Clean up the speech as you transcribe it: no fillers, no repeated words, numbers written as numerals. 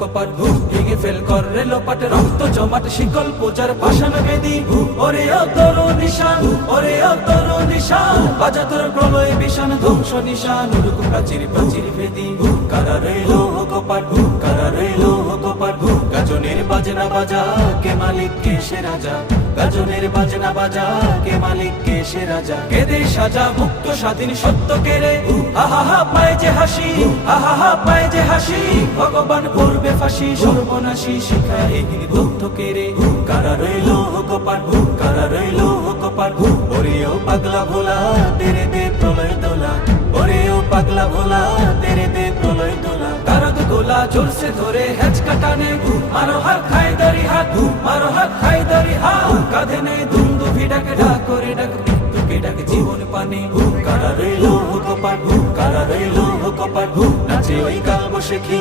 কপাট ভেঙে ফেল কর রে লোপাট রক্ত জমাট শিকল পূজার পাষাণ বেদি ওরে ও তোর নিশান ওরে ও তোর নিশান বাজা তোর প্রলয় বিশান ধ্বংস নিশান উড়ুক প্রাচীর প্রাচীর বেদি কারা রইল কপাট কারা রইল কপাট গাজনের বাজনা বাজা কে মালিক কে সে রাজা গাজনের বাজনা বাজা কে মালিক কে সে রাজা কেদে সাজা মুক্ত স্বাধীন সত্য কেড়ে আহা হা পায় যে হাসি আহা হা পায় যে হাসি ভগবান করবে ফাঁসি সর্বনাশী শিখায় এই তথ্য কেড়ে কারা রইল কপাট কারা রইল কপাট ওরে ও পাগলা ভোলা তেরে দে প্রলয় দোলা ওরে ও পাগলা ভোলা তেরে দে প্রলয় দোলা কারদ গোলা জোরসে ধরে হেঁচকা টানে মারো হাত খাই দারি হাত মারো হাত খাই দারি হাত কাঁধে নেই দুন্দু ভিডাকে ডাক করে ডাক মৃত্যুকে ডাক জীবন পানে কারা রইল কপাট কারা রইল কপাট নাচে ওই কাল বসে কি